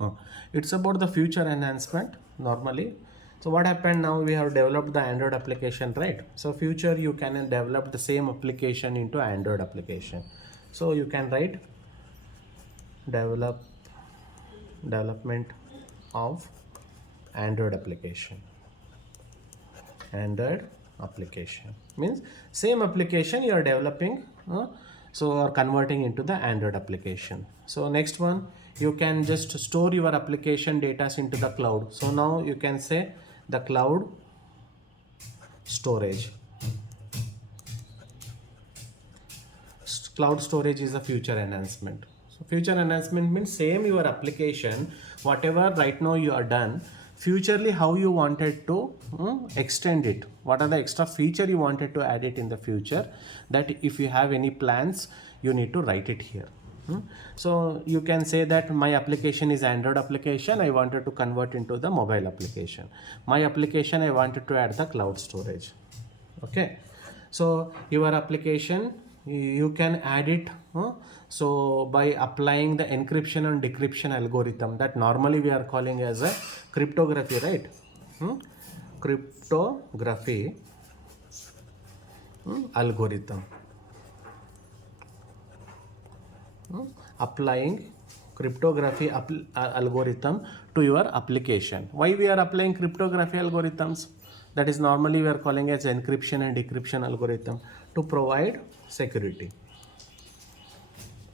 Uh, it's about the future enhancement normally. So what happened now, we have developed the Android application, right? So future you can develop the same application into Android application. So you can write develop development of Android application. Android application means same application you are developing, so are converting into the Android application. So next one, you can just store your application data into the cloud. So now you can say the cloud storage. Cloud storage is a future enhancement. So future enhancement means same your application, whatever right now you are done, futurely how you wanted to extend it, what are the extra feature you wanted to add it in the future, that if you have any plans you need to write it here. So you can say that my application is Android application, I wanted to convert into the mobile application. My application I wanted to add the cloud storage. Okay, so your application you can add it, so by applying the encryption and decryption algorithm that normally we are calling as a cryptography, right? Cryptography algorithm. Applying cryptography algorithm to your application. Why we are applying cryptography algorithms? That is normally we are calling as encryption and decryption algorithm to provide security.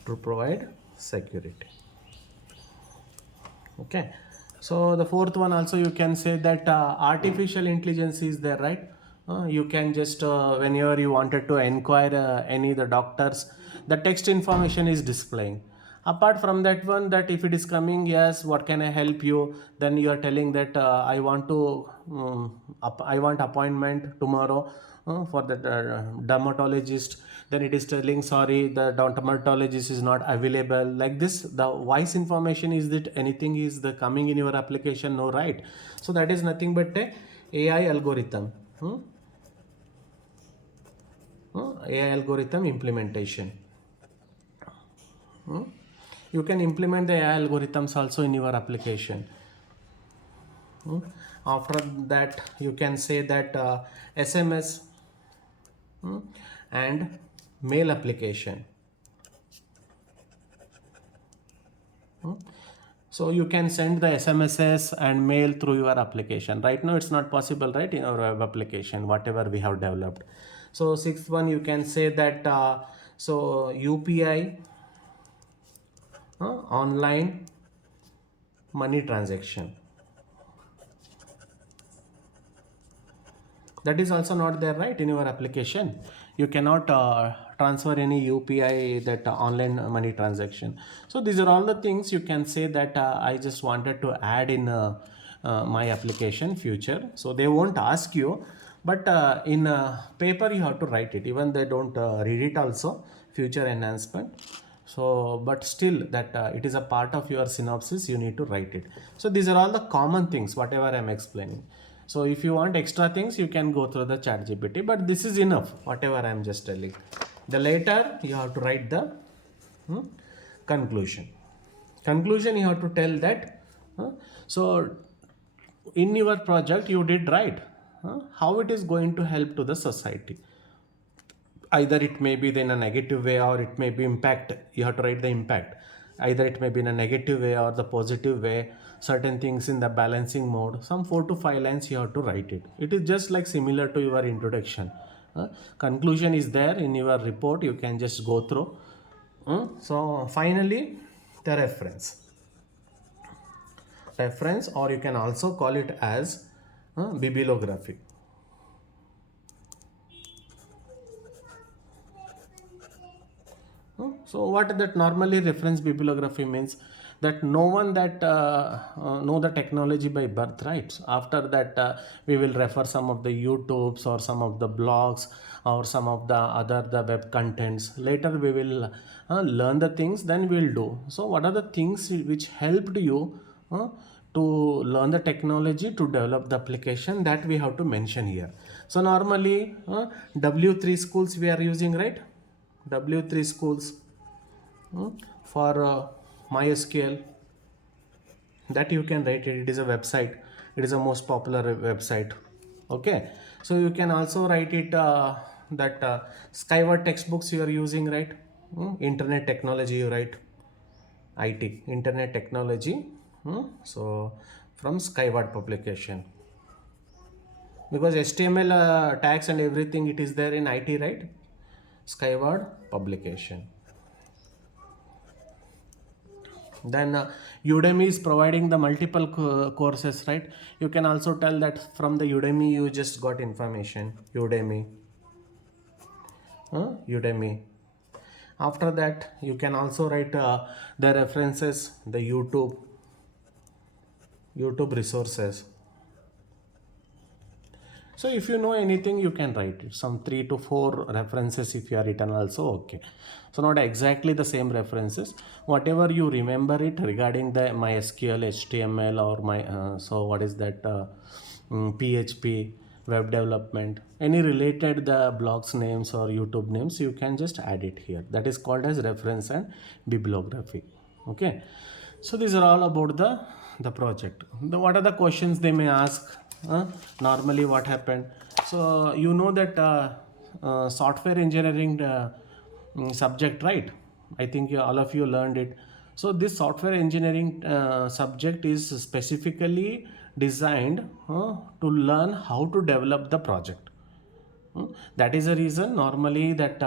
To provide security. Okay. So the fourth one also you can say that artificial intelligence is there, right? You can just whenever you wanted to inquire any the doctors, the text information is displaying. Apart from that one, that if it is coming, yes, what can I help you, then you are telling that I want to I want appointment tomorrow for the dermatologist. Then it is telling, sorry, the dermatologist is not available. Like this, the voice information is that anything is the coming in your application, no, right? So that is nothing but a AI algorithm. AI algorithm implementation. You can implement the AI algorithms also in your application. After that, you can say that SMS and mail application. So you can send the SMSs and mail through your application. Right now it's not possible, right, in our web application, whatever we have developed. So sixth one, you can say that so UPI, online money transaction. That is also not there, right, in your application. You cannot transfer any UPI, that online money transaction. So these are all the things you can say that I just wanted to add in my application future. So they won't ask you, but in paper you have to write it. Even they don't read it also, future enhancement. So but still that it is a part of your synopsis, you need to write it. So these are all the common things whatever I'm explaining. So if you want extra things, you can go through the chat GPT, but this is enough whatever I'm just telling. The later you have to write the conclusion. Conclusion you have to tell that so in your project you did right, how it is going to help to the society. Either it may be in a negative way or it may be impact. You have to write the impact. Either it may be in a negative way or the positive way, certain things in the balancing mode. Some 4 to 5 lines you have to write it. It is just like similar to your introduction. Conclusion is there in your report, you can just go through. So finally the reference, or you can also call it as bibliography. So what that normally reference bibliography means, that no one that know the technology by birth, right? After that we will refer some of the YouTubes or some of the blogs or some of the other the web contents. Later we will learn the things, then we'll do. So what are the things which helped you to learn the technology to develop the application, that we have to mention here. So normally W3 schools we are using, right? W3 schools for MySQL, that you can write it. It is a website, it is a most popular website. Okay, so you can also write it that skyward textbooks you are using, right? Internet technology you write, IT, internet technology. So from skyward publication, because HTML tags and everything, it is there in IT, right? Skyward publication. Then Udemy is providing the multiple courses, right? You can also tell that from the Udemy you just got information. Udemy. Udemy. After that, you can also write the references, the YouTube resources. So if you know anything, you can write it. Some 3 to 4 references if you are written also okay. So not exactly the same references. Whatever you remember it regarding the MySQL, HTML, or so what is that PHP, web development, any related the blogs names or YouTube names, you can just add it here. That is called as reference and bibliography. Okay. So these are all about the project. What are the questions they may ask? Normally what happened? So you know that software engineering subject, right? I think all of you learned it. So this software engineering subject is specifically designed to learn how to develop the project. That is the reason normally that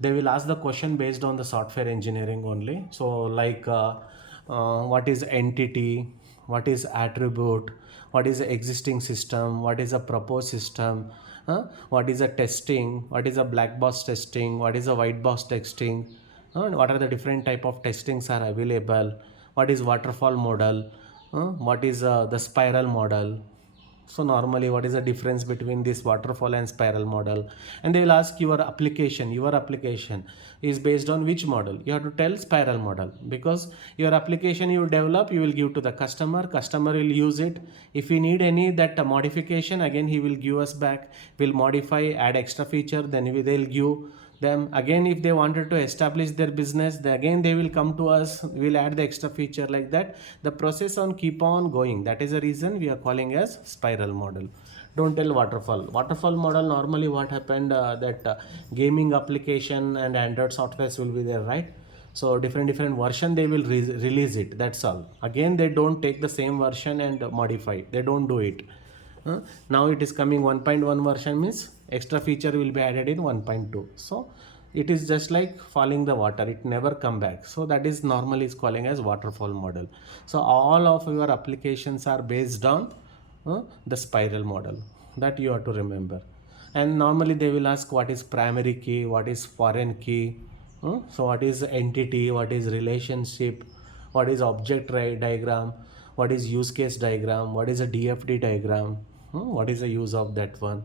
they will ask the question based on the software engineering only. So like what is entity, what is attribute, what is the existing system, what is a proposed system, what is a testing, what is a black box testing, what is a white box testing, what are the different type of testings are available, what is waterfall model, what is the spiral model. So normally what is the difference between this waterfall and spiral model? And they will ask your application is based on which model? You have to tell spiral model, because your application you develop, you will give to the customer will use it. If we need any that modification, again he will give us back, will modify, add extra feature, then they'll give them again. If they wanted to establish their business, again they will come to us, we'll add the extra feature. Like that the process on keep on going. That is the reason we are calling as spiral model. Don't tell waterfall model. Normally what happened, that gaming application and Android softwares will be there, right? So different version they will release it, that's all. Again they don't take the same version and modify, they don't do it. Now it is coming 1.1 version, means extra feature will be added in 1.2. So it is just like falling the water, it never come back. So that is normally is calling as waterfall model. So all of your applications are based on the spiral model, that you have to remember. And normally they will ask what is primary key, what is foreign key, so what is entity, what is relationship, what is object diagram, what is use case diagram, what is a DFD diagram, what is the use of that one.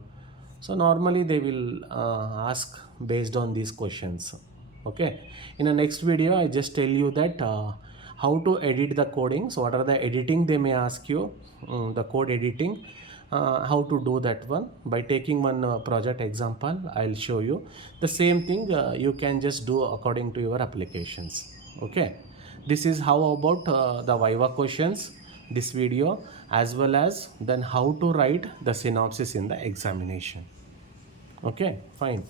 So normally they will ask based on these questions. Okay, in the next video I just tell you that how to edit the coding. So what are the editing they may ask you, the code editing, how to do that one. By taking one project example, I'll show you the same thing. You can just do according to your applications. Okay, this is how about the viva questions, this video, as well as then how to write the synopsis in the examination. Okay, fine.